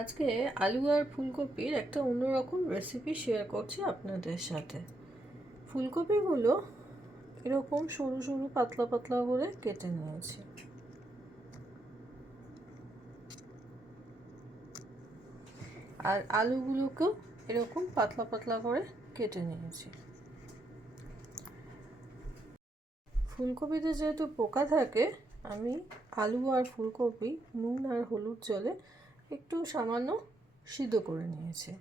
আজকে আলু আর ফুলকপির একটা অন্যরকম রেসিপি শেয়ার করছি আপনাদের সাথে। ফুলকপিগুলো এরকম সরু সরু পাতলা পাতলা করে কেটে নিয়েছি। আর আলুগুলোকেও এরকম পাতলা পাতলা করে কেটে নিয়েছি। ফুলকপিতে যেহেতু পোকা থাকে, আমি আলু আর ফুলকপি নুন আর হলুদ জলে একটু সামান্য সিদ্ধ করে নিয়েছি।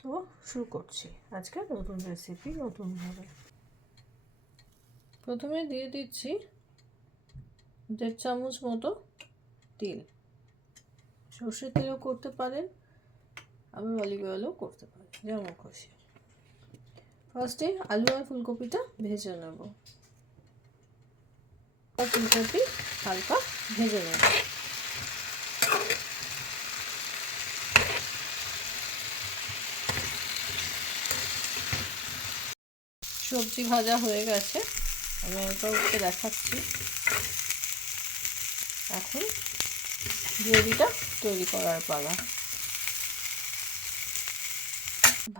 তো শুরু করছি আজকে নতুন রেসিপি নতুনভাবে। প্রথমে দিয়ে দিচ্ছি 1.5 চামচ মতো তেল। সর্ষের তেলও করতে পারেন, আমি অলিভ অয়েলও করতে পারি, যেমন খুশি। ফার্স্টে আলু আর ফুলকপিটা ভেজে নেব। ফুলকপি হালকা ভেজে নেব। সবজি ভাজা হয়ে গেছে, আমি ওটা উঠে দেখাচ্ছি। এখন গ্রেভিটা তৈরি করার পালা।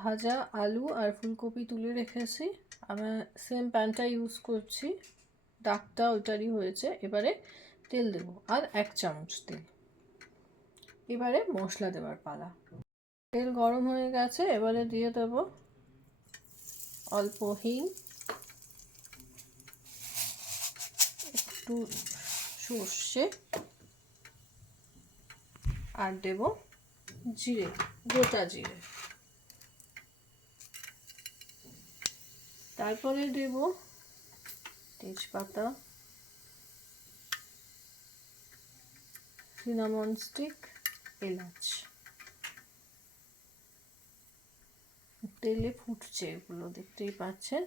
ভাজা আলু আর ফুলকপি তুলে রেখেছি, আমি সেম প্যানটা ইউজ করছি, দাগটা ওইটারই হয়েছে। এবারে তেল দেব, আর 1 চামচ তেল। এবারে মশলা দেওয়ার পালা। তেল গরম হয়ে গেছে, এবারে দিয়ে দেব অল্প হিং, একটু সর্ষে, আর দেব জিরে, গোটা জিরে। তারপরে দেব তেজপাতা, সিনামন স্টিক, এলাচ। তেলে ফুটছে, এগুলো দেখতেই পাচ্ছেন।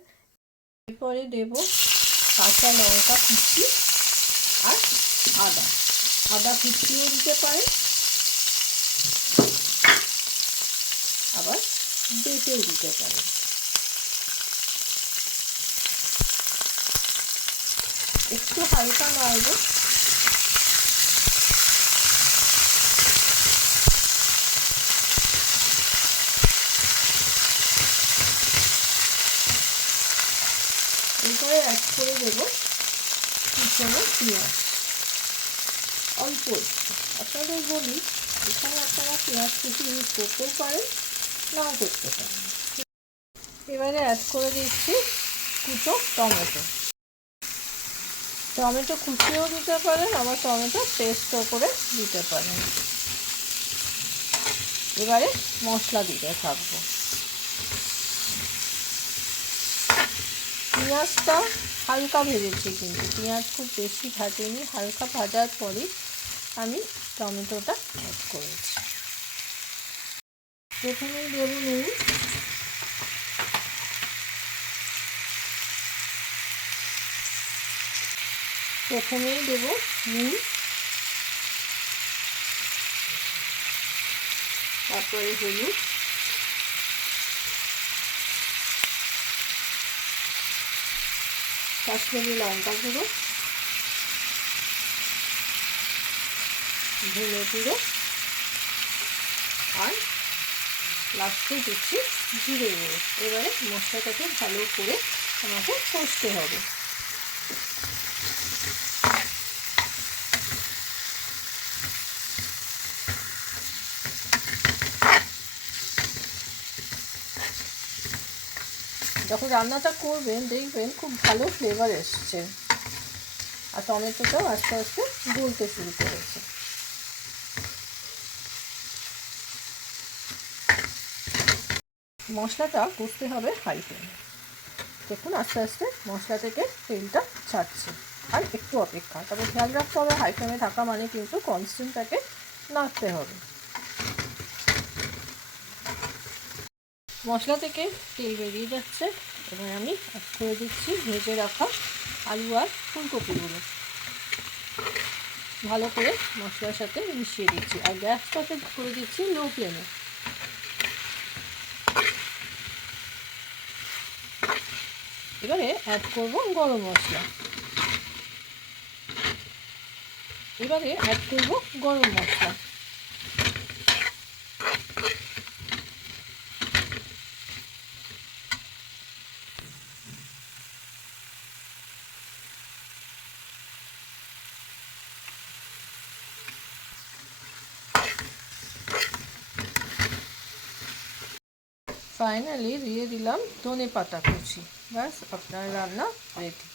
এরপরে দেব কাঁচা লঙ্কা কুচি আর আদা কুচিও দিতে পারেন, আবার বেটেও দিতে পারেন। একটু হালকা নাড়ব। এরপরে অ্যাড করে দেব কুচনো পেঁয়াজ, অল্প একটু। আপনাদের বলি, এখানে আপনারা পেঁয়াজ কুচি ইউজ করতেও পারেন, নাও করতে পারেন। এবারে অ্যাড করে দিচ্ছি কুচো টমেটো। টমেটো কুচিও দিতে পারেন, আবার টমেটো পেস্টও করে দিতে পারেন। এবারে মশলা দিতে থাকবো। পেঁয়াজটা হালকা ভেজেছি, কিন্তু পেঁয়াজ খুব বেশি ভাজেনি, হালকা ভাজার পরই আমি টমেটোটা অ্যাড করেছি। প্রথমেই দেব নুন, তারপরে হলুদ, কাশ্মীরি লঙ্কা গুঁড়ো, ধনে গুঁড়ো, আর লাস্টে দিচ্ছি জিরে গুঁড়ো। এবারে মশলাটাকে ভালো করে আমাকে কষতে হবে। যখন রান্নাটা করবেন দেখবেন খুব ভালো ফ্লেভার এসছে, আর টমেটোটাও আস্তে আস্তে গলতে শুরু করেছে। মশলাটা কষতে হবে হাই ফ্লেমে। দেখুন আস্তে আস্তে মশলা থেকে তেলটা ছাড়ছে, আর একটু অপেক্ষা। তবে খেয়াল রাখতে হবে, হাই ফ্লেমে থাকা মানে কিন্তু কনস্ট্যান্টটাকে নাড়তে হবে। মশলা থেকে তেল বেরিয়ে যাচ্ছে, এবার আমি অ্যাড করে দিচ্ছি ভেজে রাখা আলু আর ফুলকপিগুলো। ভালো করে মশলার সাথে মিশিয়ে দিচ্ছি, আর গ্যাসটাকে করে দিচ্ছি লো ফ্লেমে। এবারে অ্যাড করব গরম মশলা। ফাইনালি দিয়ে দিলাম ধনে পাতা কুচি। ব্যাস আপনার রান্না রেডি।